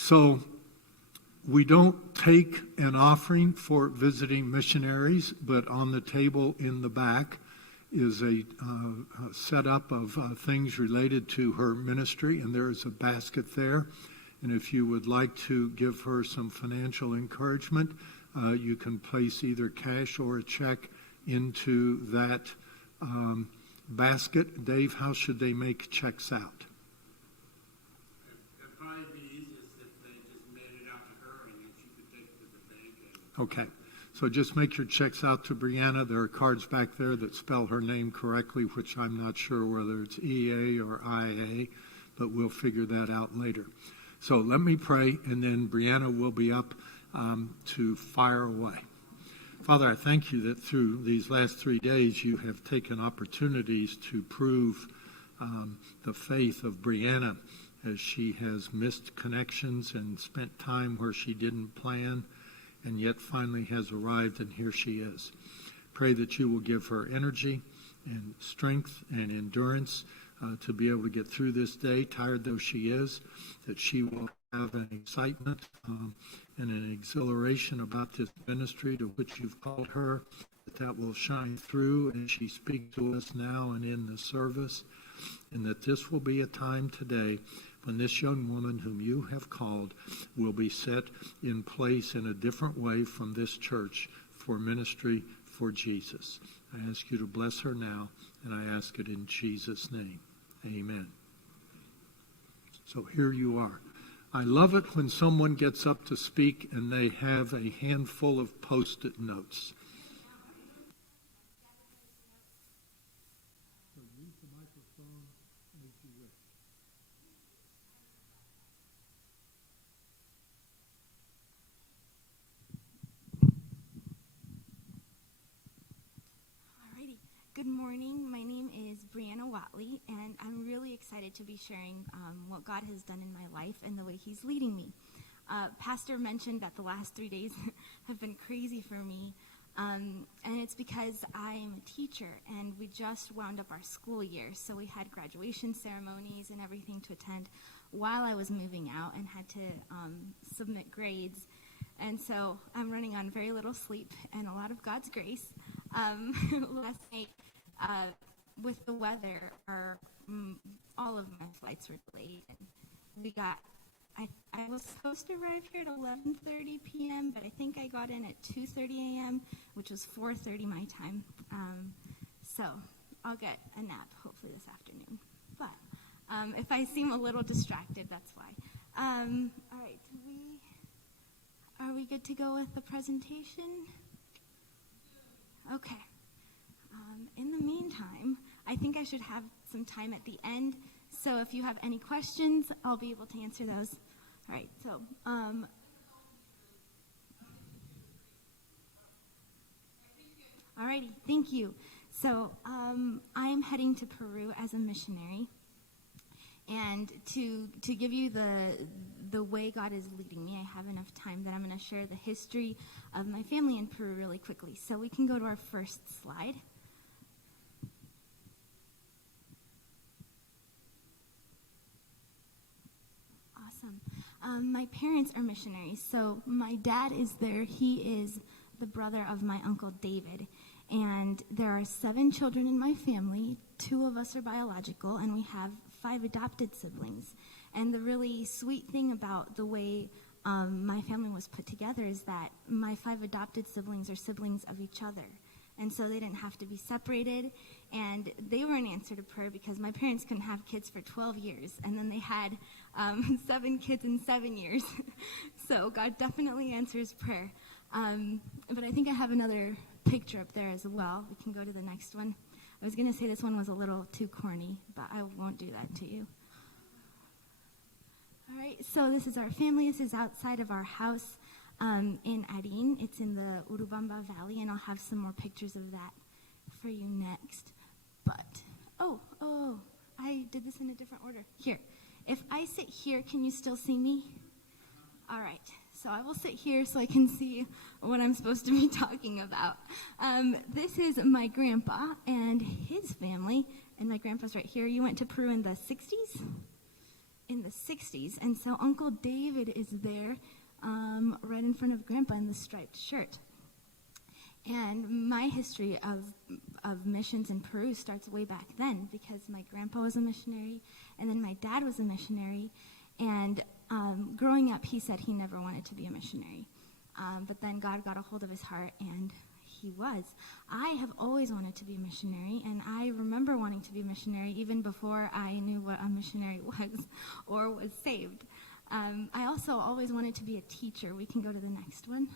So we don't take an offering for visiting missionaries, but on the table in the back is a setup of things related to her ministry, and there is a basket there. And if you would like to give her some financial encouragement, you can place either cash or a check into that basket. Dave, how should they make checks out? It'd probably be easiest if they just made it out to her and then she could take it to the bank. Okay. So just make your checks out to Brianna. There are cards back there that spell her name correctly, which I'm not sure whether it's EA or IA, but we'll figure that out later. So let me pray, and then Brianna will be up to fire away. Father, I thank you that through these last 3 days you have taken opportunities to prove the faith of Brianna as she has missed connections and spent time where she didn't plan, and yet finally has arrived, and here she is. Pray that you will give her energy and strength and endurance to be able to get through this day, tired though she is, that she will have an excitement and an exhilaration about this ministry to which you've called her, that will shine through as she speaks to us now and in the service, and that this will be a time today when this young woman whom you have called will be set in place in a different way from this church for ministry for Jesus. I ask you to bless her now, and I ask it in Jesus' name. Amen. So here you are. I love it when someone gets up to speak and they have a handful of Post-it notes. Good morning. My name is Brianna Whatley, and I'm really excited to be sharing what God has done in my life and the way He's leading me. Pastor mentioned that the last 3 days have been crazy for me, and it's because I'm a teacher, and we just wound up our school year, so we had graduation ceremonies and everything to attend while I was moving out and had to submit grades. And so I'm running on very little sleep and a lot of God's grace. Last night, with the weather, all of my flights were delayed. And I was supposed to arrive here at 11:30 p.m., but I think I got in at 2:30 a.m., which was 4:30 my time. So I'll get a nap hopefully this afternoon. But if I seem a little distracted, that's why. All right, are we good to go with the presentation? Okay. In the meantime, I think I should have some time at the end, so if you have any questions, I'll be able to answer those. All right, so alrighty, thank you. So I'm heading to Peru as a missionary, and to give you the way God is leading me, I have enough time that I'm going to share the history of my family in Peru really quickly. So we can go to our first slide. Awesome. My parents are missionaries. So my dad is there. He is the brother of my Uncle David. And there are 7 children in my family. 2 of us are biological, and we have 5 adopted siblings. And the really sweet thing about the way my family was put together is that my 5 adopted siblings are siblings of each other. And so they didn't have to be separated. And they were an answer to prayer because my parents couldn't have kids for 12 years. And then they had 7 kids in 7 years. So God definitely answers prayer. But I think I have another picture up there as well. We can go to the next one. I was going to say this one was a little too corny, but I won't do that to you. All right, so this is our family. This is outside of our house in Arin. It's in the Urubamba Valley, and I'll have some more pictures of that for you next. But, I did this in a different order. Here, if I sit here, can you still see me? All right. So I will sit here so I can see what I'm supposed to be talking about. This is my grandpa and his family, and my grandpa's right here. You went to Peru in the 60s? in the 60s, and so Uncle David is there right in front of Grandpa in the striped shirt. And my history of missions in Peru starts way back then, because my grandpa was a missionary, and then my dad was a missionary, and growing up, he said he never wanted to be a missionary. But then God got a hold of his heart, and he was. I have always wanted to be a missionary, and I remember wanting to be a missionary even before I knew what a missionary was or was saved. I also always wanted to be a teacher. We can go to the next one.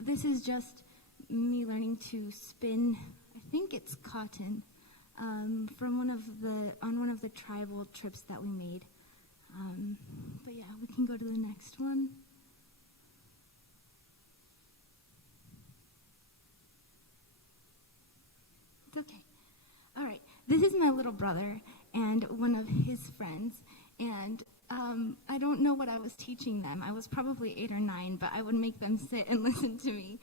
This is just me learning to spin, I think it's cotton, from one of the tribal trips that we made. But yeah, we can go to the next one. It's okay. All right. This is my little brother and one of his friends, and I don't know what I was teaching them. I was probably 8 or 9, but I would make them sit and listen to me.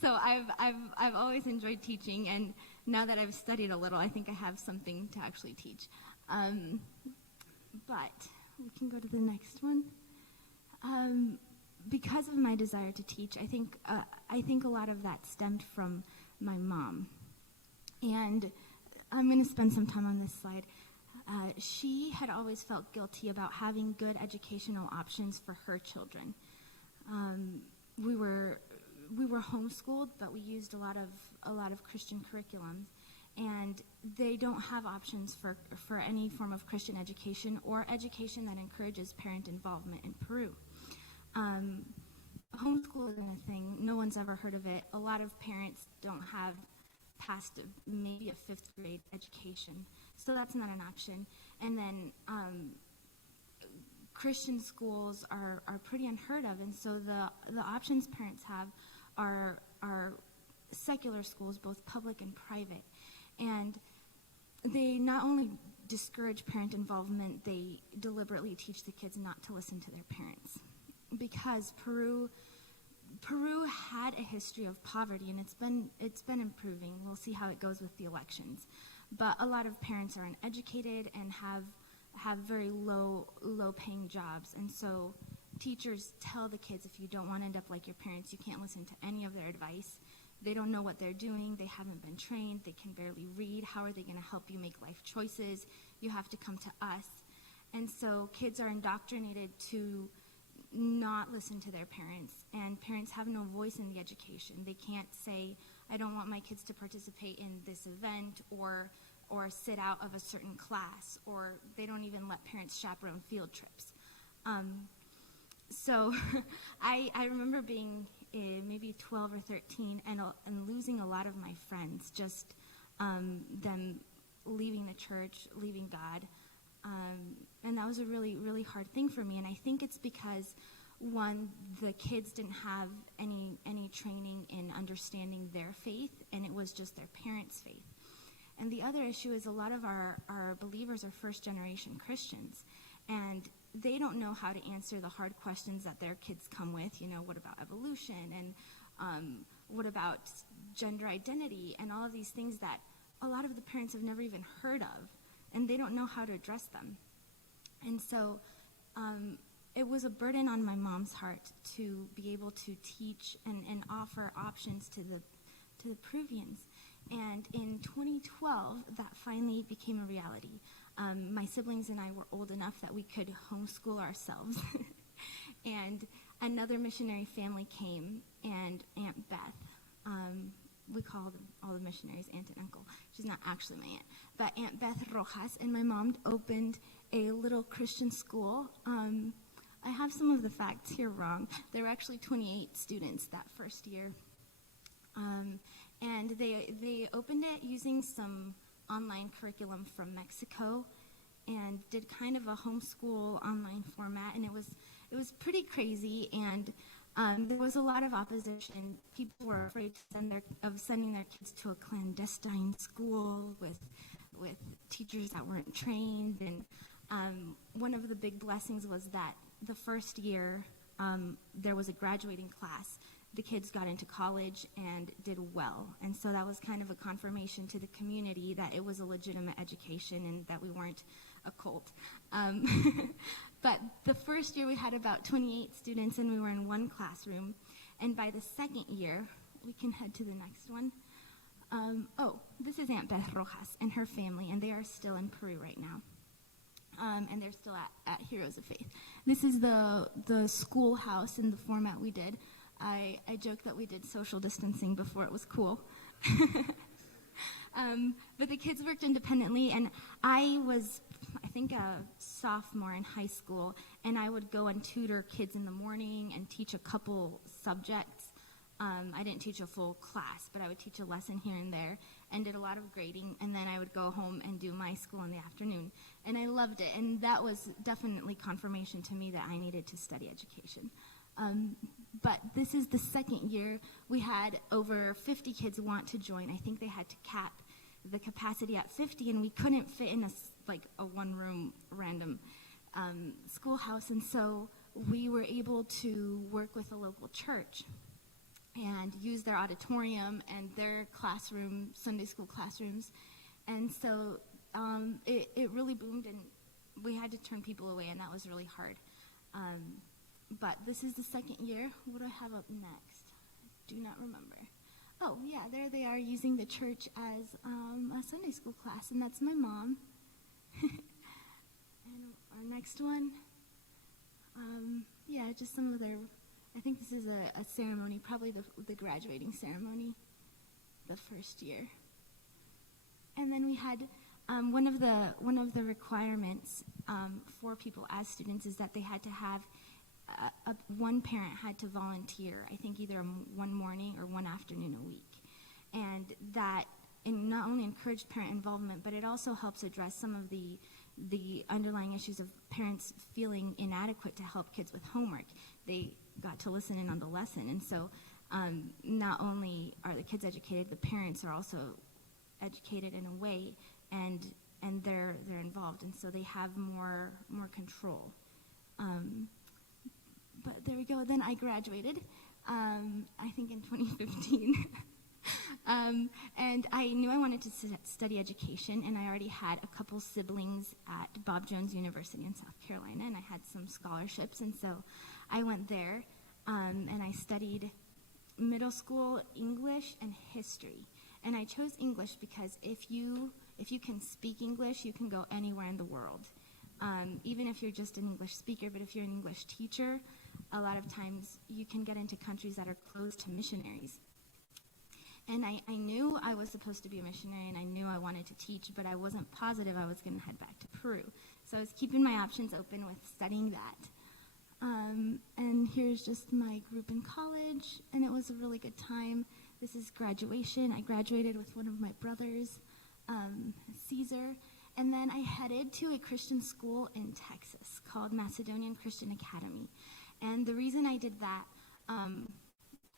So I've always enjoyed teaching, and now that I've studied a little, I think I have something to actually teach. But we can go to the next one. Because of my desire to teach, I think a lot of that stemmed from my mom. And I'm going to spend some time on this slide. She had always felt guilty about having good educational options for her children. We were homeschooled, but we used a lot of Christian curriculums, and they don't have options for any form of Christian education or education that encourages parent involvement in Peru. Homeschool isn't a thing. No one's ever heard of it. A lot of parents don't have past maybe a 5th grade education, so that's not an option. And then Christian schools are pretty unheard of, and so the options parents have are secular schools, both public and private. And they not only discourage parent involvement, they deliberately teach the kids not to listen to their parents. Because Peru had a history of poverty, and it's been improving. We'll see how it goes with the elections. But a lot of parents are uneducated and have very low paying jobs. And so teachers tell the kids, if you don't want to end up like your parents, you can't listen to any of their advice. They don't know what they're doing. They haven't been trained. They can barely read. How are they going to help you make life choices? You have to come to us. And so kids are indoctrinated to not listen to their parents, and parents have no voice in the education. They can't say, I don't want my kids to participate in this event or sit out of a certain class, or they don't even let parents chaperone field trips. So I remember being maybe 12 or 13 and losing a lot of my friends, just them leaving the church, leaving God. And that was a really, really hard thing for me. And I think it's because, one, the kids didn't have any training in understanding their faith, and it was just their parents' faith. And the other issue is a lot of our believers are first-generation Christians, and they don't know how to answer the hard questions that their kids come with. You know, what about evolution? And what about gender identity? And all of these things that a lot of the parents have never even heard of, and they don't know how to address them. And so it was a burden on my mom's heart to be able to teach and offer options to the Peruvians. And in 2012, that finally became a reality. My siblings and I were old enough that we could homeschool ourselves. And another missionary family came, and Aunt Beth, we call all the missionaries aunt and uncle. She's not actually my aunt. But Aunt Beth Rojas and my mom opened a little Christian school. I have some of the facts here wrong. There were actually 28 students that first year. And they opened it using some online curriculum from Mexico and did kind of a homeschool online format. And it was pretty crazy, and there was a lot of opposition. People were afraid of sending their kids to a clandestine school with teachers that weren't trained. And one of the big blessings was that the first year there was a graduating class. The kids got into college and did well. And so that was kind of a confirmation to the community that it was a legitimate education and that we weren't a cult. But the first year we had about 28 students, and we were in one classroom. And by the second year, we can head to the next one. This is Aunt Beth Rojas and her family, and they are still in Peru right now. And they're still at Heroes of Faith. This is the schoolhouse in the format we did. I joke that we did social distancing before it was cool. But the kids worked independently, and I was, I think, a sophomore in high school, and I would go and tutor kids in the morning and teach a couple subjects. I didn't teach a full class, but I would teach a lesson here and there and did a lot of grading, and then I would go home and do my school in the afternoon. And I loved it, and that was definitely confirmation to me that I needed to study education. But this is the second year. We had over 50 kids want to join. I think they had to cap the capacity at 50, and we couldn't fit in a one-room random schoolhouse. And so we were able to work with a local church and use their auditorium and their classroom, Sunday school classrooms. And so it really boomed, and we had to turn people away, and that was really hard. But this is the second year. What do I have up next? I do not remember. Oh, yeah, there they are using the church as a Sunday school class, and that's my mom. And our next one, just some of their, I think this is a ceremony, probably the graduating ceremony, the first year. And then we had one of the requirements for people as students is that they had to have one parent had to volunteer, I think either one morning or one afternoon a week. And that not only encouraged parent involvement, but it also helps address some of the underlying issues of parents feeling inadequate to help kids with homework. They got to listen in on the lesson. And so not only are the kids educated, the parents are also educated in a way, and they're involved, and so they have more control. But there we go. Then I graduated, I think in 2015. And I knew I wanted to study education, and I already had a couple siblings at Bob Jones University in South Carolina, and I had some scholarships, and so I went there, and I studied middle school English and history. And I chose English because if you can speak English, you can go anywhere in the world. Even if you're just an English speaker, but if you're an English teacher, a lot of times you can get into countries that are closed to missionaries. And I knew I was supposed to be a missionary, and I knew I wanted to teach, but I wasn't positive I was going to head back to Peru. So I was keeping my options open with studying that. And here's just my group in college, and it was a really good time. This is graduation. I graduated with one of my brothers, Caesar. And then I headed to a Christian school in Texas called Macedonian Christian Academy. And the reason I did that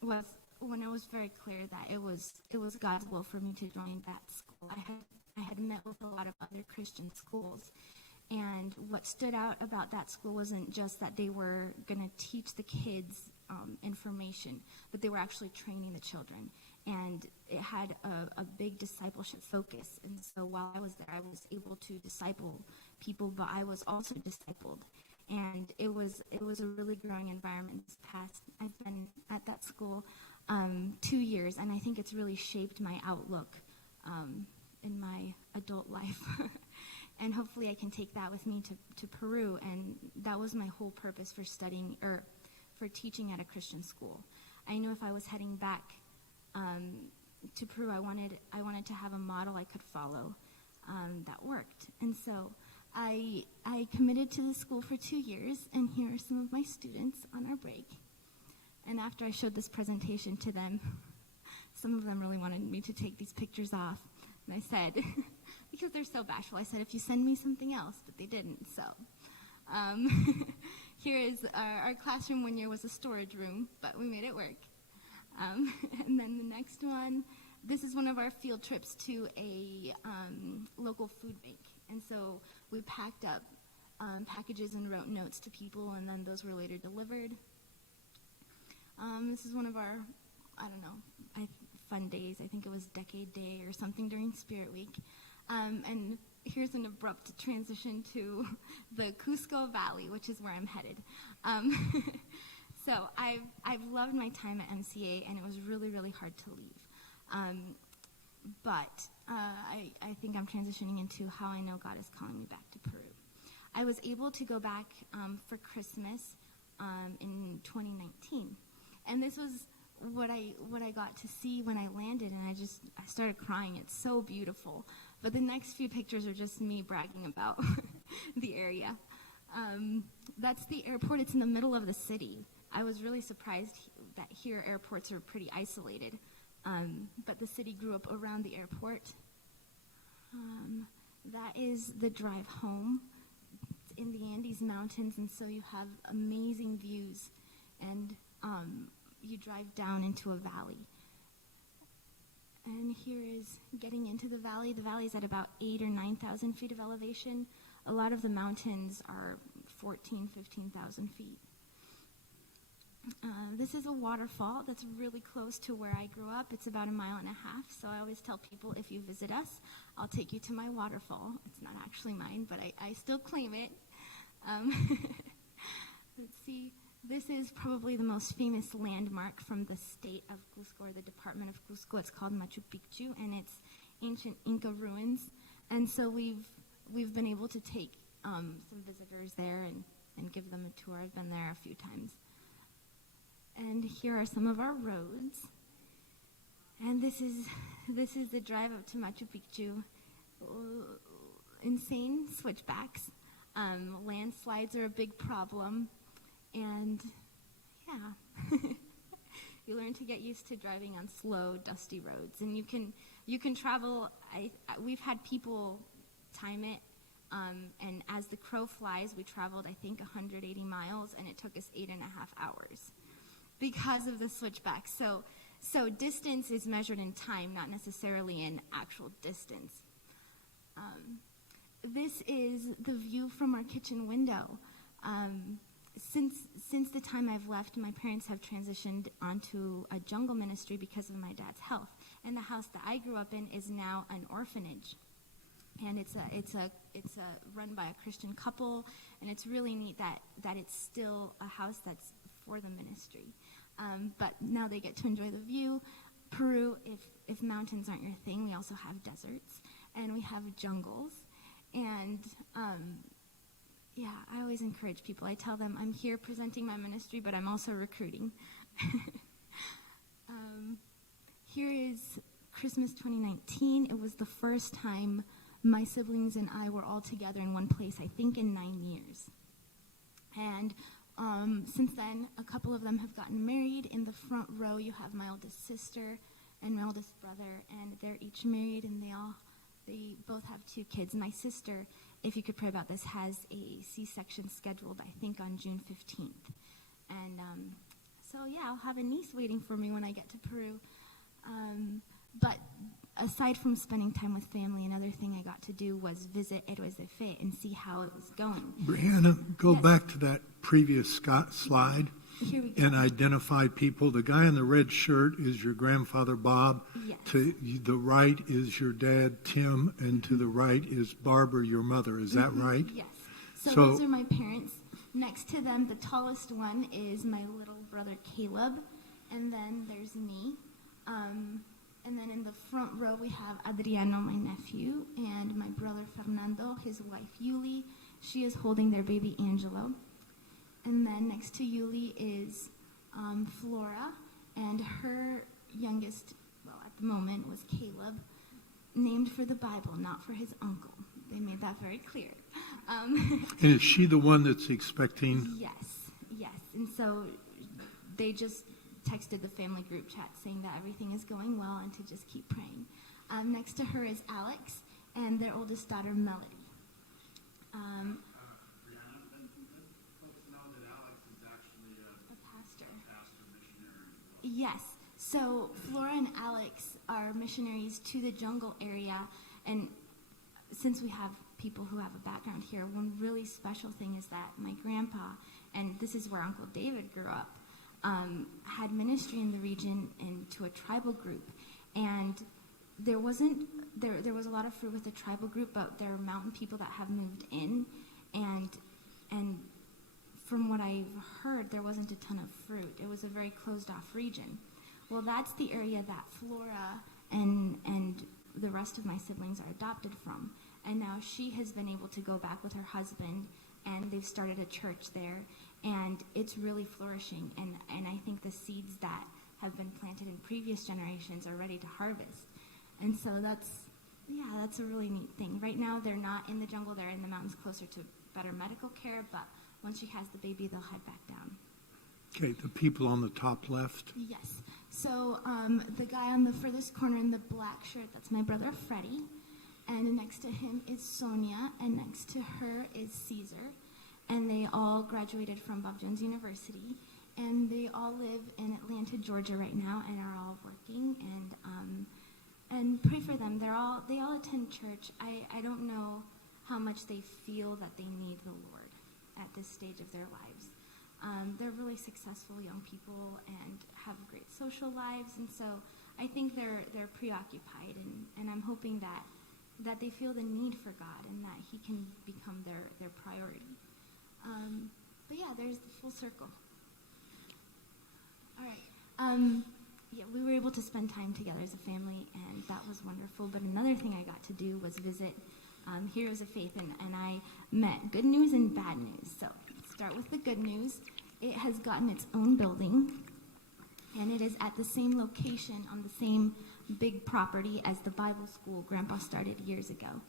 was when it was very clear that it was God's will for me to join that school. I had met with a lot of other Christian schools, and what stood out about that school wasn't just that they were going to teach the kids information, but they were actually training the children. And it had a big discipleship focus. And so while I was there, I was able to disciple people, but I was also discipled. And it was a really growing environment. I've been at that school 2 years, and I think it's really shaped my outlook in my adult life. And hopefully I can take that with me to Peru. And that was my whole purpose for studying, or for teaching at a Christian school. I knew if I was heading back to Peru, I wanted to have a model I could follow that worked. And so I committed to the school for 2 years, and here are some of my students on our break. And after I showed this presentation to them, some of them really wanted me to take these pictures off. And I said, because they're so bashful, I said, if you send me something else, but they didn't. So here is our classroom. 1 year was a storage room, but we made it work. And then the next one, this is one of our field trips to a local food bank. And so we packed up packages and wrote notes to people, and then those were later delivered. This is one of our, fun days. I think it was Decade Day or something during Spirit Week. And here's an abrupt transition to the Cusco Valley, which is where I'm headed. So I've loved my time at MCA, and it was really, really hard to leave. But I think I'm transitioning into how I know God is calling me back to Peru. I was able to go back for Christmas in 2019, and this was what I got to see when I landed, and I started crying. It's so beautiful. But the next few pictures are just me bragging about the area. That's the airport. It's in the middle of the city. I was really surprised that here airports are pretty isolated, but the city grew up around the airport. That is the drive home. It's in the Andes Mountains, and so you have amazing views, and you drive down into a valley. And here is getting into the valley. The valley is at about 8,000 or 9,000 feet of elevation. A lot of the mountains are 14,000, 15,000 feet. This is a waterfall that's really close to where I grew up. It's about 1.5 miles, so I always tell people, if you visit us, I'll take you to my waterfall. It's not actually mine, but I still claim it. Let's see. This is probably the most famous landmark from the state of Cusco, or the department of Cusco. It's called Machu Picchu, and it's ancient Inca ruins. And so we've been able to take some visitors there and give them a tour. I've been there a few times. And here are some of our roads. And this is the drive up to Machu Picchu. Insane switchbacks. Landslides are a big problem. And yeah, you learn to get used to driving on slow, dusty roads. And you can travel. We've had people time it. And as the crow flies, we traveled, I think, 180 miles, and it took us 8.5 hours because of the switchback. So distance is measured in time, not necessarily in actual distance. This is the view from our kitchen window. Since the time I've left, my parents have transitioned onto a jungle ministry because of my dad's health. And the house that I grew up in is now an orphanage. And it's run by a Christian couple, and it's really neat that it's still a house that's for the ministry. But now they get to enjoy the view. Peru, if mountains aren't your thing, we also have deserts, and we have jungles. And yeah, I always encourage people. I tell them I'm here presenting my ministry, but I'm also recruiting. Here is Christmas 2019. It was the first time my siblings and I were all together in one place, I think in 9 years. And since then, a couple of them have gotten married. In the front row, you have my oldest sister and my oldest brother, and they're each married, and they both have 2 kids. My sister, if you could pray about this, has a C-section scheduled, I think, on June 15th. And so, yeah, I'll have a niece waiting for me when I get to Peru. But aside from spending time with family, another thing I got to do was visit Héroes de Fe and see how it was going. Brianna, go Yes. back to that previous slide Here we go. and identify people. The guy in the red shirt is your grandfather, Bob. Yes. To the right is your dad, Tim, and to the right is Barbara, your mother. Is that right? Yes. So So- those are my parents. Next to them, the tallest one is my little brother, Caleb. And then there's me. And then in the front row, we have Adriano, my nephew, and my brother, Fernando, his wife, Yuli. She is holding their baby, Angelo. And then next to Yuli is Flora, and her youngest, well, at the moment, was Caleb, named for the Bible, not for his uncle. They made that very clear. And is she the one that's expecting? Yes. And so they just texted the family group chat saying that everything is going well and to just keep praying. Next to her is Alex and their oldest daughter, Melody. Brianna, folks know that Alex is actually A pastor. pastor missionary as well. Yes. So Flora and Alex are missionaries to the jungle area, and since we have people who have a background here, one really special thing is that my grandpa, and this is where Uncle David grew up, had ministry in the region and to a tribal group. And there was a lot of fruit with the tribal group, but there are mountain people that have moved in, and from what I've heard, there wasn't a ton of fruit. It was a very closed-off region. Well, that's the area that Flora and the rest of my siblings are adopted from. And now she has been able to go back with her husband, and they've started a church there, and it's really flourishing. And I think the seeds that have been planted in previous generations are ready to harvest. And so that's a really neat thing. Right now, they're not in the jungle. They're in the mountains closer to better medical care, but once she has the baby, they'll head back down. Okay, the people on the top left. Yes. So the guy on the furthest corner in the black shirt, that's my brother Freddie. And next to him is Sonia, and next to her is Caesar. And they all graduated from Bob Jones University. And they all live in Atlanta, Georgia right now, and are all working. And pray for them. They all attend church. I don't know how much they feel that they need the Lord at this stage of their lives. They're really successful young people and have great social lives, and so I think they're preoccupied, and I'm hoping that they feel the need for God and that He can become their priority. But yeah, there's the full circle. All right. Yeah, we were able to spend time together as a family, and that was wonderful. But another thing I got to do was visit Heroes of Faith, and I met good news and bad news. So let's start with the good news. It has gotten its own building, and it is at the same location on the same big property as the Bible school Grandpa started years ago.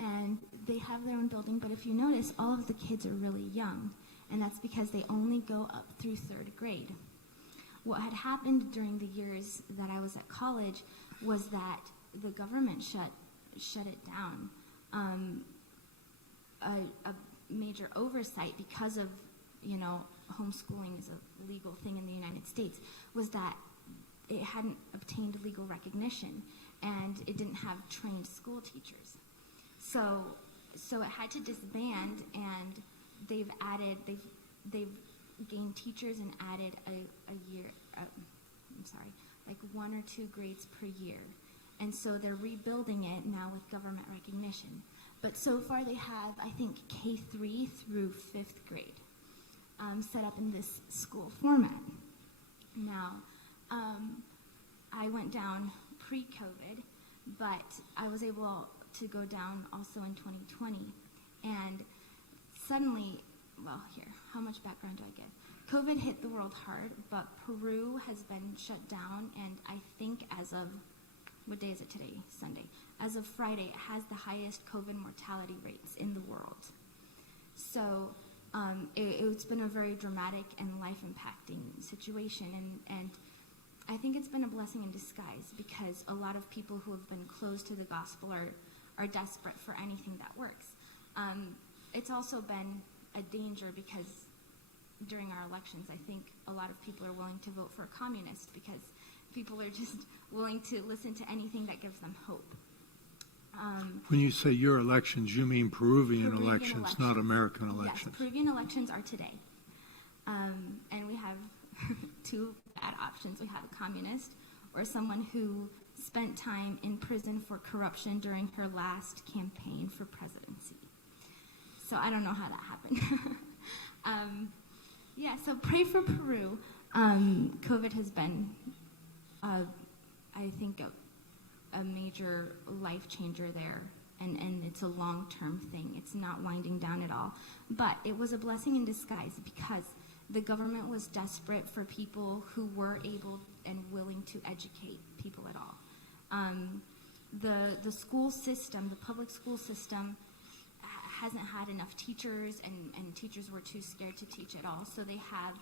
And they have their own building, but if you notice, all of the kids are really young, and that's because they only go up through 3rd grade. What had happened during the years that I was at college was that the government shut it down. A major oversight because of, homeschooling is a legal thing in the United States, was that it hadn't obtained legal recognition and it didn't have trained school teachers. So it had to disband, and they've gained teachers and added a year, like 1 or 2 grades per year. And so they're rebuilding it now with government recognition. But so far they have, I think, K3 through 5th grade set up in this school format. Now, I went down pre-COVID, but I was able to go down also in 2020. And suddenly, how much background do I give? COVID hit the world hard, but Peru has been shut down, and I think as of, what day is it today? Sunday. As of Friday, it has the highest COVID mortality rates in the world. So it's been a very dramatic and life-impacting situation, and I think it's been a blessing in disguise, because a lot of people who have been closed to the gospel are desperate for anything that works. It's also been a danger because during our elections, I think a lot of people are willing to vote for a communist because people are just willing to listen to anything that gives them hope. When you say your elections, you mean Peruvian elections, not American elections. Yes, Peruvian elections are today. And we have 2 bad options. We have a communist, or someone who spent time in prison for corruption during her last campaign for presidency. So I don't know how that happened. So pray for Peru. COVID has been, I think, a major life changer there, and it's a long-term thing. It's not winding down at all. But it was a blessing in disguise because the government was desperate for people who were able and willing to educate people at all. The school system, the public school system, hasn't had enough teachers, and teachers were too scared to teach at all. So they have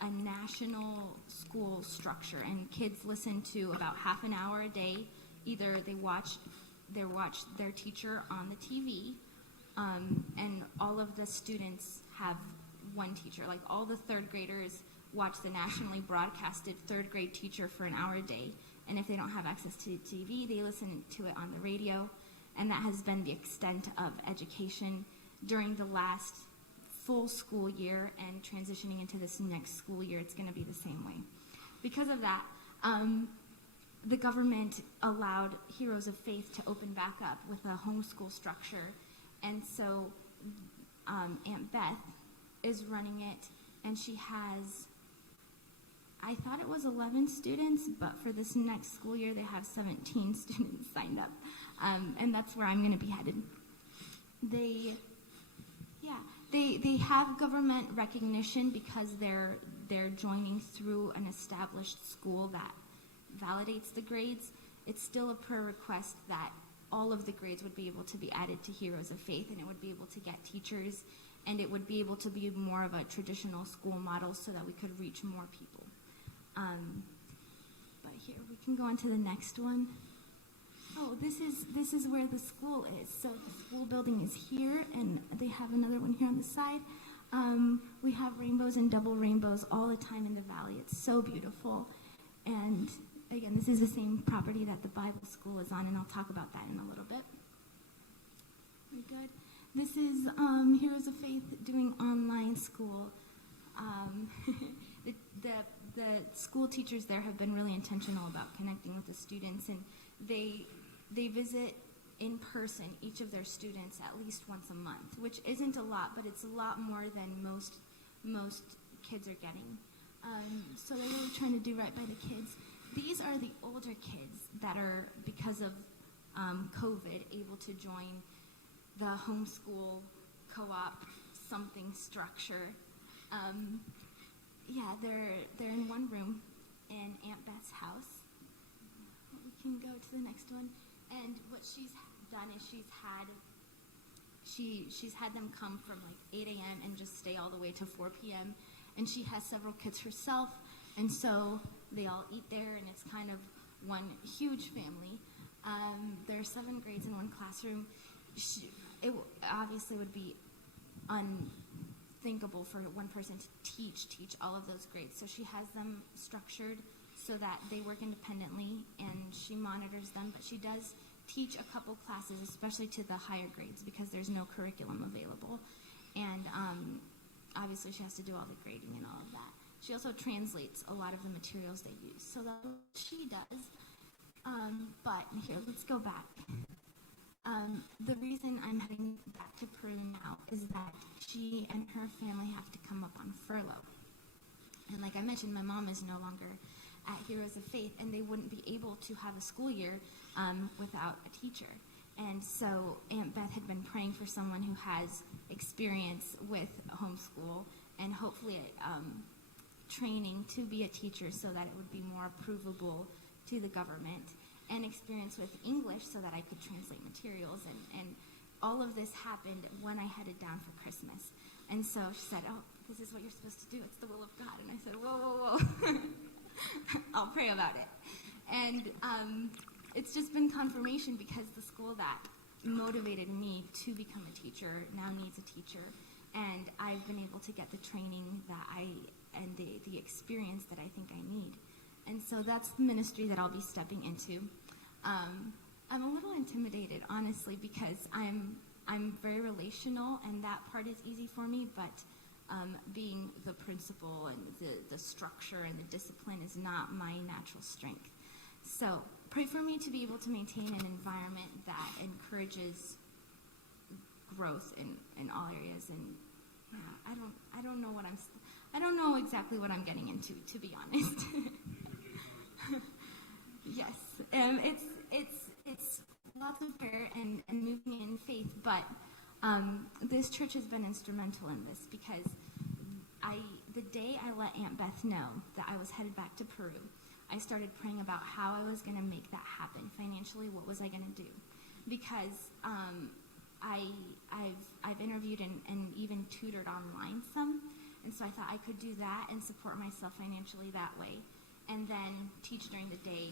a national school structure, and kids listen to about half an hour a day. Either they watch their teacher on the TV, and all of the students have one teacher. Like all the 3rd graders watch the nationally broadcasted 3rd grade teacher for an hour a day. And if they don't have access to TV, they listen to it on the radio. And that has been the extent of education during the last full school year, and transitioning into this next school year, it's going to be the same way. Because of that, the government allowed Heroes of Faith to open back up with a homeschool structure. And so Aunt Beth is running it, and she has, I thought it was 11 students, but for this next school year they have 17 students signed up. And that's where I'm going to be headed. They have government recognition because they're joining through an established school that validates the grades. It's still a prayer request that all of the grades would be able to be added to Heroes of Faith, and it would be able to get teachers, and it would be able to be more of a traditional school model so that we could reach more people. But here, we can go on to the next one. Oh, this is where the school is. So the school building is here, and they have another one here on the side. We have rainbows and double rainbows all the time in the valley. It's so beautiful. And again, this is the same property that the Bible school is on, and I'll talk about that in a little bit. Very good. This is Heroes of Faith doing online school. The school teachers there have been really intentional about connecting with the students, and they visit in person each of their students at least once a month, which isn't a lot, but it's a lot more than most kids are getting. So they're really trying to do right by the kids. These are the older kids that are, because of COVID, able to join the homeschool co-op something structure. They're in one room in Aunt Beth's house. We can go to the next one. And what she's done is she's had them come from like 8 a.m. and just stay all the way to 4 p.m. And she has several kids herself, and so they all eat there, and it's kind of one huge family. There are 7 grades in one classroom. It obviously would be unthinkable for one person to teach all of those grades. So she has them structured so that they work independently, and she monitors them. But she does teach a couple classes, especially to the higher grades, because there's no curriculum available. And obviously she has to do all the grading and all of that. She also translates a lot of the materials they use. So that's what she does. But here, let's go back. The reason I'm heading back to Peru now is that she and her family have to come up on furlough. And like I mentioned, my mom is no longer at Heroes of Faith, and they wouldn't be able to have a school year without a teacher. And so Aunt Beth had been praying for someone who has experience with homeschool and hopefully training to be a teacher so that it would be more approvable to the government, and experience with English so that I could translate materials. And all of this happened when I headed down for Christmas. And so she said, oh, this is what you're supposed to do. It's the will of God. And I said, whoa. I'll pray about it. And it's just been confirmation, because the school that motivated me to become a teacher now needs a teacher. And I've been able to get the training and the experience that I think I need. And so that's the ministry that I'll be stepping into. I'm a little intimidated, honestly, because I'm very relational, and that part is easy for me, but being the principal and the structure and the discipline is not my natural strength. So pray for me to be able to maintain an environment that encourages growth in all areas. And I don't know exactly what I'm getting into, to be honest. Yes, it's lots of prayer and moving in faith, but this church has been instrumental in this, because the day I let Aunt Beth know that I was headed back to Peru, I started praying about how I was going to make that happen financially. What was I going to do? Because I've interviewed and even tutored online some, and so I thought I could do that and support myself financially that way, and then teach during the day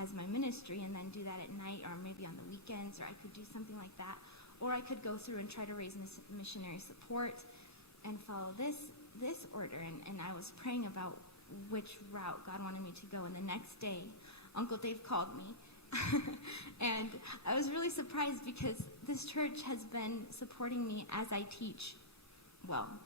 as my ministry, and then do that at night or maybe on the weekends, or I could do something like that. Or I could go through and try to raise missionary support and follow this order. And I was praying about which route God wanted me to go. And the next day, Uncle Dave called me. And I was really surprised, because this church has been supporting me as I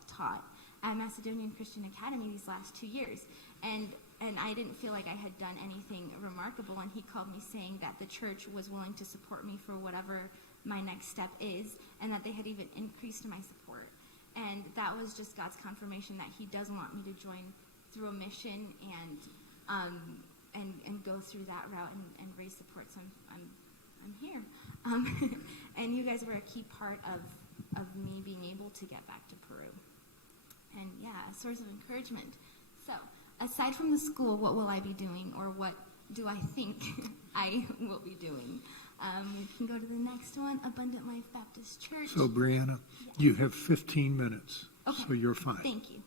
taught at Macedonian Christian Academy these last 2 years. And and I didn't feel like I had done anything remarkable, and he called me saying that the church was willing to support me for whatever my next step is, and that they had even increased my support. And that was just God's confirmation that he does want me to join through a mission and go through that route and raise support. So I'm here. And you guys were a key part of me being able to get back to Peru. And yeah, a source of encouragement. So aside from the school, what will I be doing, or what do I think I will be doing? We can go to the next one, Abundant Life Baptist Church. So, Brianna, Yes. you have 15 minutes, Okay. so you're fine. Thank you.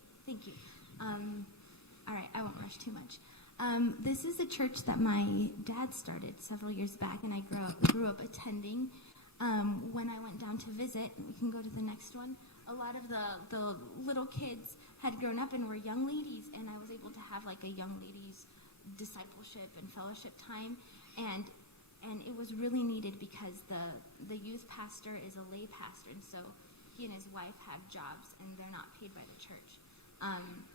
All right, I won't rush too much. This is a church that my dad started several years back, and I grew up attending. When I went down to visit, we can go to the next one, a lot of the little kids had grown up and were young ladies, and I was able to have like a young ladies discipleship and fellowship time, and it was really needed because the youth pastor is a lay pastor, and so he and his wife have jobs, and they're not paid by the church.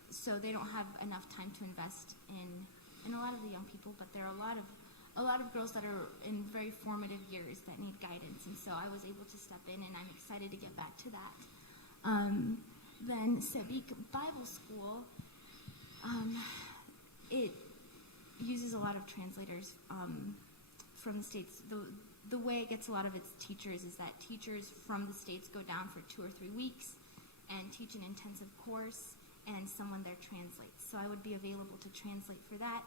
So they don't have enough time to invest in a lot of the young people, but there are a lot of girls that are in very formative years that need guidance, and so I was able to step in, and I'm excited to get back to that. Then Sebik Bible School, it uses a lot of translators from the States. The way it gets a lot of its teachers is that teachers from the States go down for 2 or 3 weeks and teach an intensive course, and someone there translates. So I would be available to translate for that.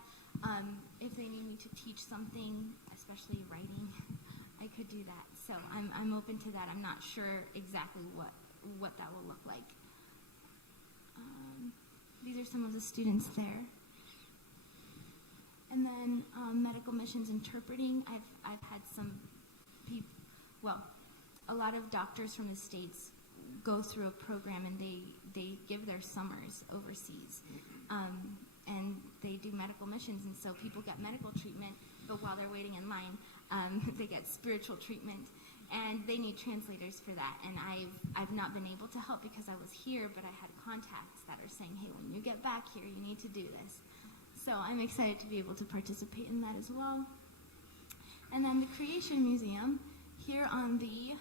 If they need me to teach something, especially writing, I could do that. So I'm open to that. I'm not sure exactly what that will look like. These are some of the students there. And then medical missions interpreting. I've had some people, well, a lot of doctors from the States go through a program, and they give their summers overseas. And they do medical missions, and so people get medical treatment, but while they're waiting in line, they get spiritual treatment, and they need translators for that. And I've not been able to help because I was here, but I had contacts that are saying, hey, when you get back here, you need to do this. So I'm excited to be able to participate in that as well. And then the Creation Museum, here on the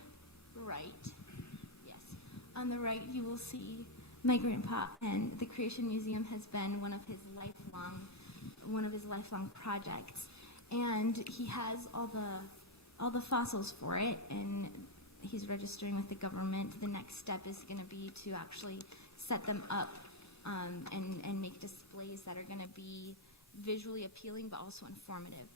right, yes, on the right you will see my grandpa, and the Creation Museum has been one of his lifelong projects, and he has all the fossils for it, and he's registering with the government. The next step is going to be to actually set them up and make displays that are going to be visually appealing but also informative.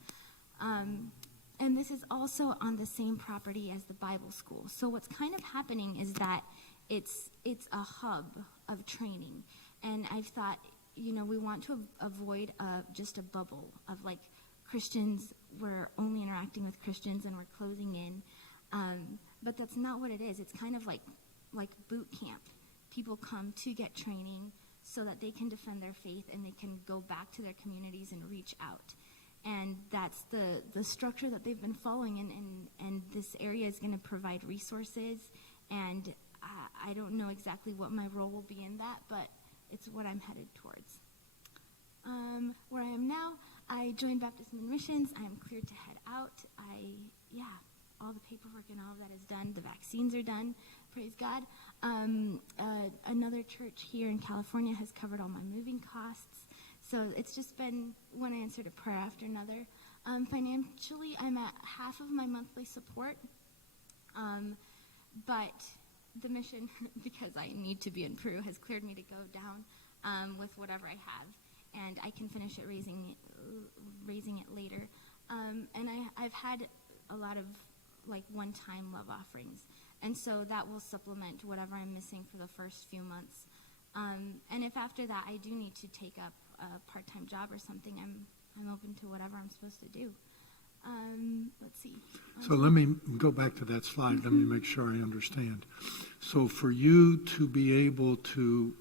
And this is also on the same property as the Bible school. So what's kind of happening is that it's a hub of training, and I've thought, we want to avoid just a bubble of like Christians, we're only interacting with Christians and we're closing in, but that's not what it is. It's kind of like boot camp. People come to get training so that they can defend their faith and they can go back to their communities and reach out. And that's the structure that they've been following, and this area is going to provide resources, and I don't know exactly what my role will be in that, but it's what I'm headed towards. Where I am now, I joined Baptist Missions. I am cleared to head out. All the paperwork and all of that is done. The vaccines are done. Praise God. Another church here in California has covered all my moving costs. So it's just been one answer to prayer after another. Financially, I'm at half of my monthly support. But the mission, because I need to be in Peru, has cleared me to go down with whatever I have. And I can finish it raising it later. And I've had a lot of like one-time love offerings. And so that will supplement whatever I'm missing for the first few months. And if after that I do need to take up a part-time job or something, I'm open to whatever I'm supposed to do. Let's see. So let me go back to that slide. Mm-hmm. Let me make sure I understand. So for you to be able to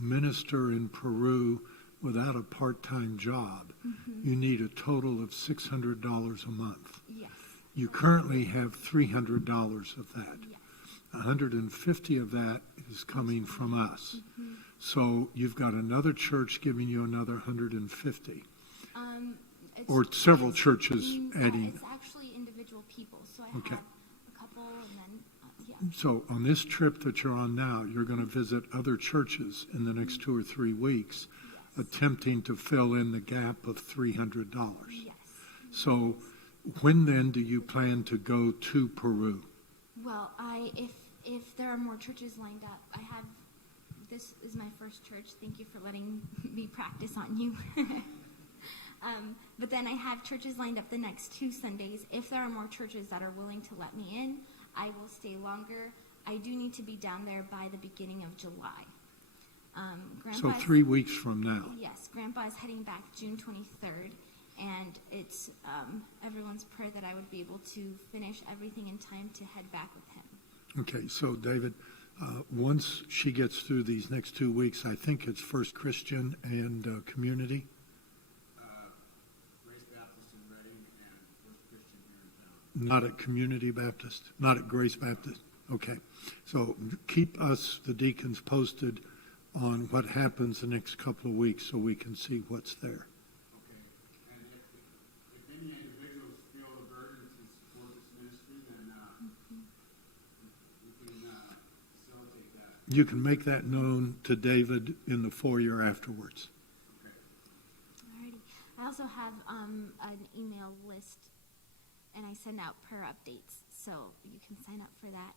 minister in Peru without a part-time job, mm-hmm. you need a total of $600 a month. Yes. You currently have $300 of that. Yes. 150 of that is coming from us. Mm-hmm. So you've got another church giving you another 150, It's, or several it's- churches yeah, adding. it's actually individual people. So I Okay. have a couple, and then yeah. So on this trip that you're on now, you're going to visit other churches in the next 2 or 3 weeks, Yes. attempting to fill in the gap of $300. Yes. So when then do you plan to go to Peru? Well, if there are more churches lined up, this is my first church. Thank you for letting me practice on you. But then I have churches lined up the next 2 Sundays. If there are more churches that are willing to let me in, I will stay longer. I do need to be down there by the beginning of July. So Grandpa's- 3 weeks from now. Yes, Grandpa is heading back June 23rd, and it's everyone's prayer that I would be able to finish everything in time to head back with him. Okay, so David, once she gets through these next 2 weeks, I think it's First Christian and Community. Grace Baptist in Reading and First Christian here in town. Not at Community Baptist, not at Grace Baptist. Okay, so keep us, the deacons, posted on what happens the next couple of weeks so we can see what's there. Okay. And if any individuals feel the burden to support this ministry, then we can facilitate that. You can make that known to David in the foyer afterwards. Okay. Alrighty. I also have an email list, and I send out prayer updates, so you can sign up for that.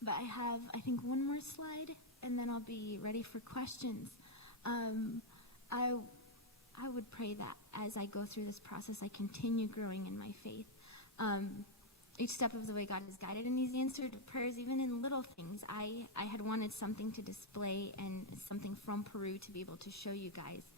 But I have, I think, one more slide, and then I'll be ready for questions. I would pray that as I go through this process, I continue growing in my faith. Each step of the way God has guided in these answered prayers, even in little things. I had wanted something to display and something from Peru to be able to show you guys.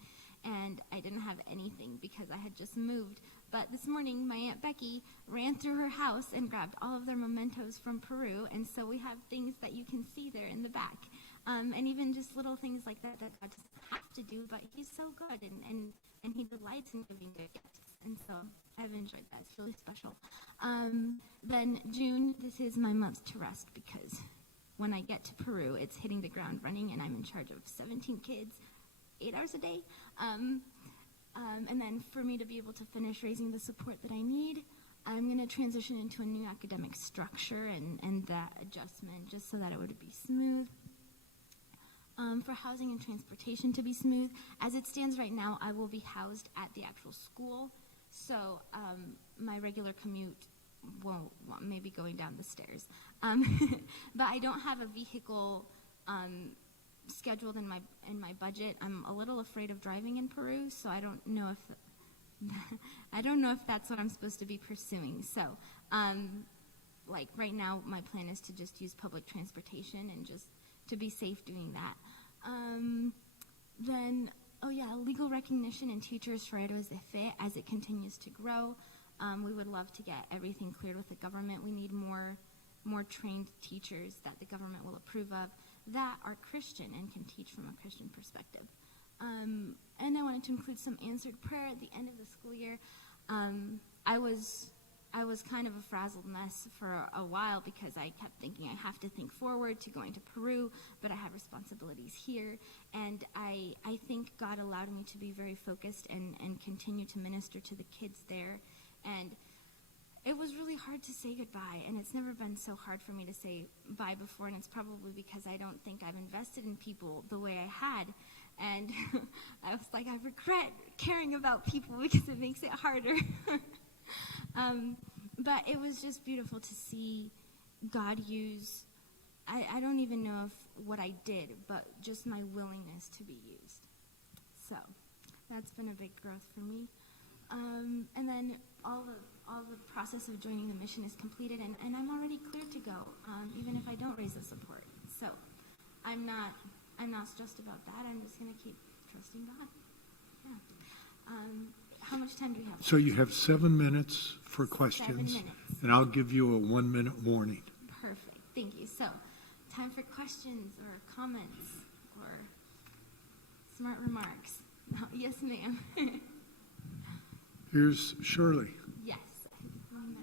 And I didn't have anything because I had just moved. But this morning, my Aunt Becky ran through her house and grabbed all of their mementos from Peru. And so we have things that you can see there in the back. And even just little things like that God doesn't have to do, but he's so good and he delights in giving good gifts. And so I've enjoyed that. It's really special. Then June, this is my month to rest because when I get to Peru, it's hitting the ground running and I'm in charge of 17 kids, 8 hours a day. And then for me to be able to finish raising the support that I need, I'm going to transition into a new academic structure and that adjustment just so that it would be smooth. For housing and transportation to be smooth, as it stands right now, I will be housed at the actual school. So my regular commute won't maybe going down the stairs. But I don't have a vehicle scheduled in my budget. I'm a little afraid of driving in Peru, so I don't know if that's what I'm supposed to be pursuing. So like right now my plan is to just use public transportation and just to be safe doing that. Then legal recognition and teachers for Héroes de Fe as it continues to grow. We would love to get everything cleared with the government. We need more trained teachers that the government will approve of that are Christian and can teach from a Christian perspective. And I wanted to include some answered prayer at the end of the school year. I was kind of a frazzled mess for a while because I kept thinking I have to think forward to going to Peru, but I have responsibilities here. And I think God allowed me to be very focused and continue to minister to the kids there. And it was really hard to say goodbye, and it's never been so hard for me to say bye before, and it's probably because I don't think I've invested in people the way I had. And I was like, I regret caring about people because it makes it harder. But it was just beautiful to see God use, I don't even know if what I did, but just my willingness to be used. So that's been a big growth for me. And then all the process of joining the mission is completed, and I'm already cleared to go, even if I don't raise the support. So I'm not stressed about that. I'm just going to keep trusting God. Yeah. How much time do we have? So you have 7 minutes for questions, 7 minutes. and I'll give you a 1-minute warning. Perfect. Thank you. So, time for questions or comments or smart remarks. Yes, ma'am. Here's Shirley. Yes. 1 minute.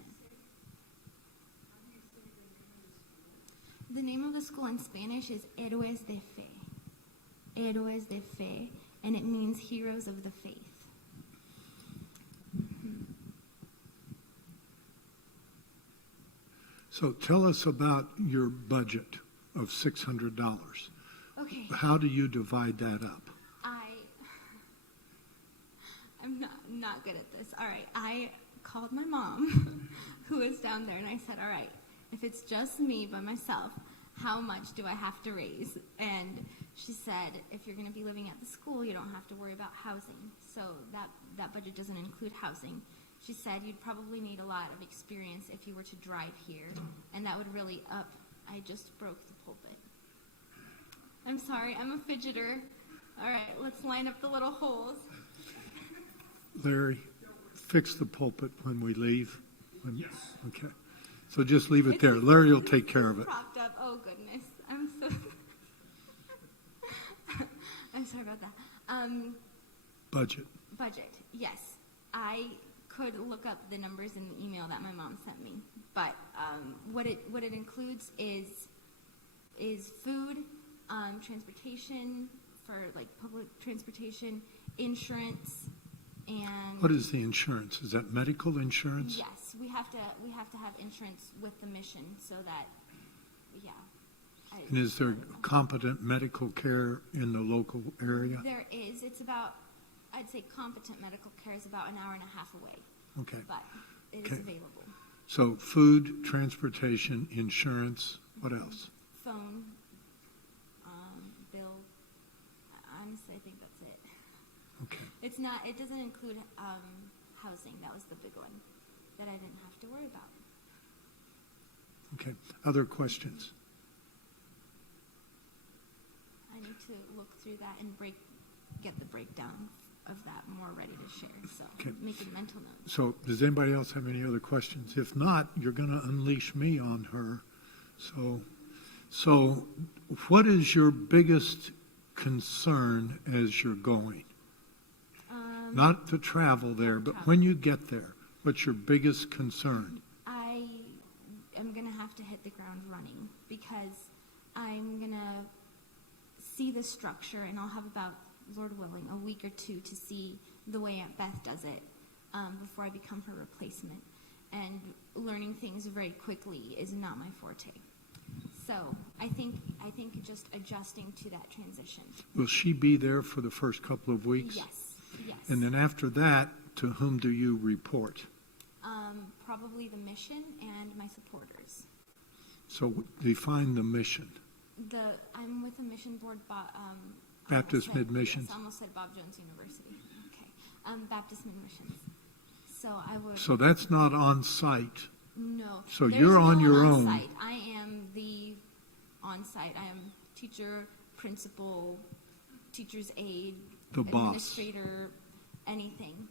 The name of the school in Spanish is Héroes de Fe. Héroes de Fe, and it means heroes of the faith. So tell us about your budget of $600. Okay. How do you divide that up? I'm not good at this. All right, I called my mom, who was down there, and I said, all right, if it's just me by myself, how much do I have to raise? And she said, if you're going to be living at the school, you don't have to worry about housing. So that budget doesn't include housing. She said you'd probably need a lot of experience if you were to drive here, and that would really up. I just broke the pulpit. I'm sorry, I'm a fidgeter. All right, let's line up the little holes. Larry, fix the pulpit when we leave. Yes. Okay. So just leave it there. Larry will take care of it. Propped up. Oh, goodness. I'm so... I'm sorry about that. Budget. Budget, yes. I could look up the numbers in the email that my mom sent me, but what it includes is food, transportation for like public transportation, insurance, and What is the insurance? Is that medical insurance? yes, we have to have insurance with the mission so that And is there competent medical care in the local area? there is. It's about, I'd say competent medical care is about an hour and a half away, Okay. but it is Okay. available. So food, transportation, insurance, what else? Phone, bill. Honestly, I think that's it. Okay. It's not. It doesn't include housing. That was the big one that I didn't have to worry about. Okay. Other questions? I need to look through that and get the breakdown of that more ready to share. So Okay. making mental notes. So does anybody else have any other questions? If not, you're going to unleash me on her. So what is your biggest concern as you're going? Not the travel there, but when you get there, what's your biggest concern? I am going to have to hit the ground running because I'm going to see the structure, and I'll have about, Lord willing, a week or two to see the way Aunt Beth does it before I become her replacement. And learning things very quickly is not my forte. So I think just adjusting to that transition. Will she be there for the first couple of weeks? Yes. And then after that, to whom do you report? Probably the mission and my supporters. So define the mission. I'm with a mission board. Baptist Mid-Missions. Yes, I almost said Bob Jones University. Okay. Baptist Mid-Missions. So I would. So that's not on site. No. So There's you're on no your one own. Site. I am the on-site. I am teacher, principal, teacher's aide, The boss. administrator, anything,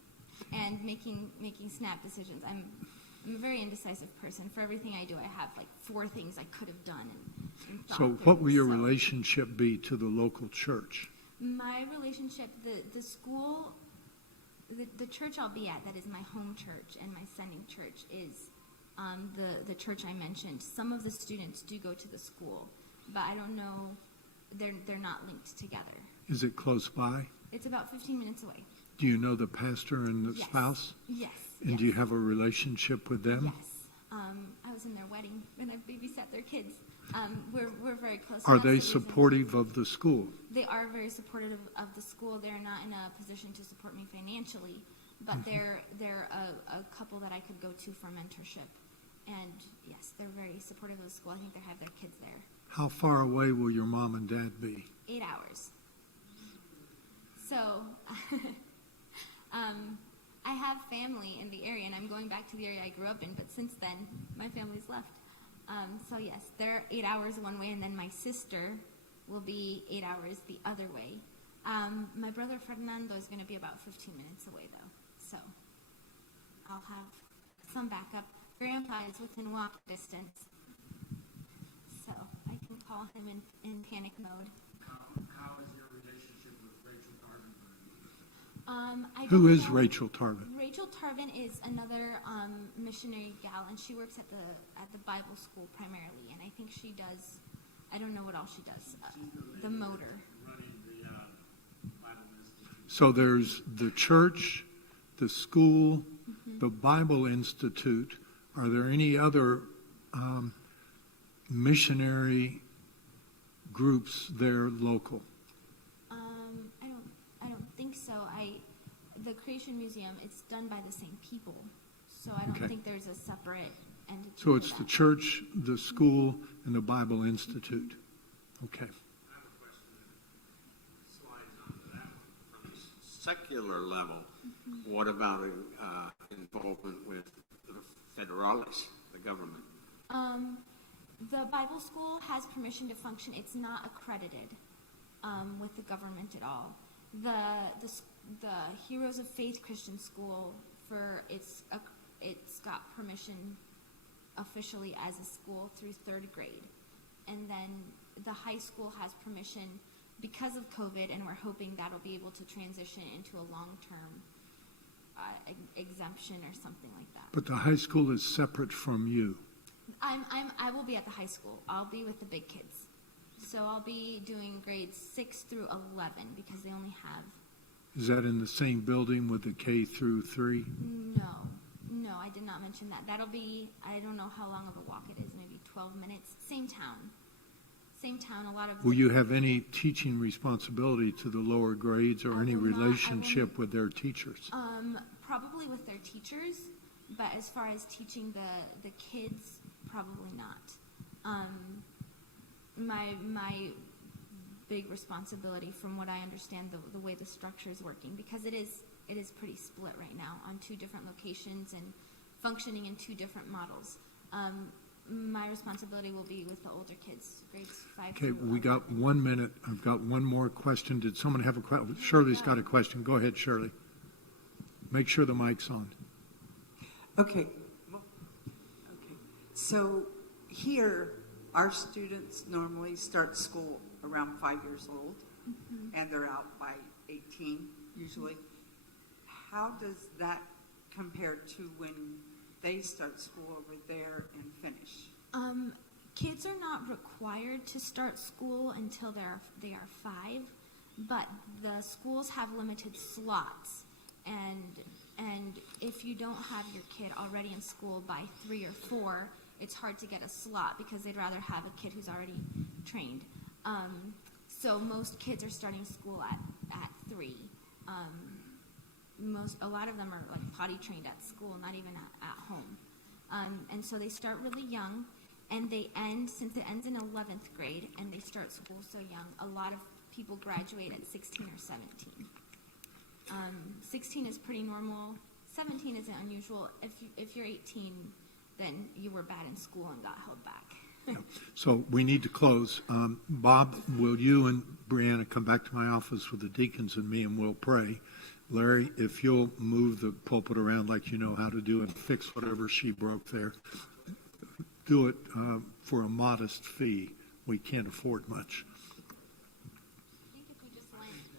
and making snap decisions. I'm a very indecisive person. For everything I do, I have like 4 things I could have done and thought So through. what will your So relationship be to the local church? My relationship, the school, the church I'll be at, that is my home church and my sending church, is the church I mentioned. Some of the students do go to the school, but I don't know, they're not linked together. Is it close by? It's about 15 minutes away. Do you know the pastor and the Yes. spouse? Yes. And yes. do you have a relationship with them? Yes. I was in their wedding and I babysat their kids. We're very close. Are and that's they the reason- supportive of the school? They are very supportive of the school. They're not in a position to support me financially, but Mm-hmm. they're a couple that I could go to for mentorship. And yes, they're very supportive of the school. I think they have their kids there. How far away will your mom and dad be? 8 hours. So, I have family in the area, and I'm going back to the area I grew up in, but since then, my family's left. So yes, they're 8 hours one way, and then my sister will be 8 hours the other way. My brother Fernando is going to be about 15 minutes away, though, so I'll have some backup. Grandpa is within walk distance, so I can call him in panic mode. How is your relationship with Rachel Garvin? Who is Rachel Tarvin? Rachel Tarvin is another missionary gal, and she works at the Bible school primarily. And I think she does. I don't know what all she does. The motor. Running the So there's the church, the school, the Bible Institute. Are there any other missionary groups there local? I don't think so. The Creation Museum, it's done by the same people, so I don't Okay. think there's a separate entity. So for it's the that. church, the school, and the Bible Institute. Okay. I have a question that slides onto that one. From the secular level, what about involvement with the federales, the government? The Bible school has permission to function. It's not accredited with the government at all. The Heroes of Faith Christian School it's got permission officially as a school through 3rd grade, and then the high school has permission because of COVID, and we're hoping that'll be able to transition into a long-term exemption or something like that. But the high school is separate from you. I will be at the high school. I'll be with the big kids. So I'll be doing grades 6 through 11 because they only have. Is that in the same building with the K through 3? No, I did not mention that. That'll be, I don't know how long of a walk it is, maybe 12 minutes. Same town, a lot of. Will you have any teaching responsibility to the lower grades or I any will not- I will relationship with their teachers? Probably with their teachers, but as far as teaching the kids, probably not. My big responsibility, from what I understand, the way the structure is working, because it is pretty split right now on 2 different locations and functioning in 2 different models. My responsibility will be with the older kids, grades 5 Okay, through we 11. got 1 minute. I've got one more question. Did someone have a question? Shirley's got a question. Go ahead, Shirley. Make sure the mic's on. Okay. So here, our students normally start school around 5 years old, and they're out by 18 usually. How does that compare to when they start school over there and finish? Kids are not required to start school until they are 5, but the schools have limited slots, and if you don't have your kid already in school by 3 or 4, it's hard to get a slot because they'd rather have a kid who's already trained. So most kids are starting school at 3. A lot of them are like potty trained at school, not even at home. And so they start really young, and since it ends in 11th grade and they start school so young, a lot of people graduate at 16 or 17. 16 is pretty normal. 17 isn't unusual. If you're 18, then you were bad in school and got held back. So we need to close. Bob, will you and Brianna come back to my office with the deacons and me, and we'll pray. Larry, if you'll move the pulpit around like you know how to do and fix whatever she broke there, do it for a modest fee. We can't afford much.